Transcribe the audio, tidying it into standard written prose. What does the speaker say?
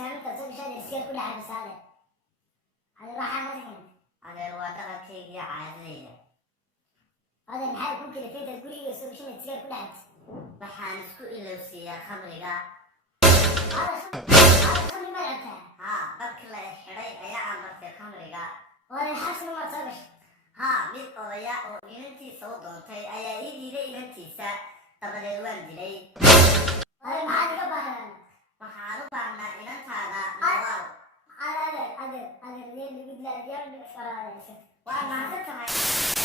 سامي تصل شاد السير كل حاجة سادة هذا راح مثلا هذا الوضع كي عادية هذا المحل كل كده فيه تقولي يسوي شنو السير كل حاجة waxaan isku ilowsiiyaa khamriga هذا خلي ما لعبتها dadka la xidhay ayaa amartay khamriga وأنا الحبس ما تصبش mid odaya oo inantiisa u doontay ayaa ii diiday inantiisa dabadeed waan dilay هذا المحل كبهران waxaan u baahnaa inantaada noolaal هذا اللي قد لا اليوم اللي بفرار waa mahadsan tahay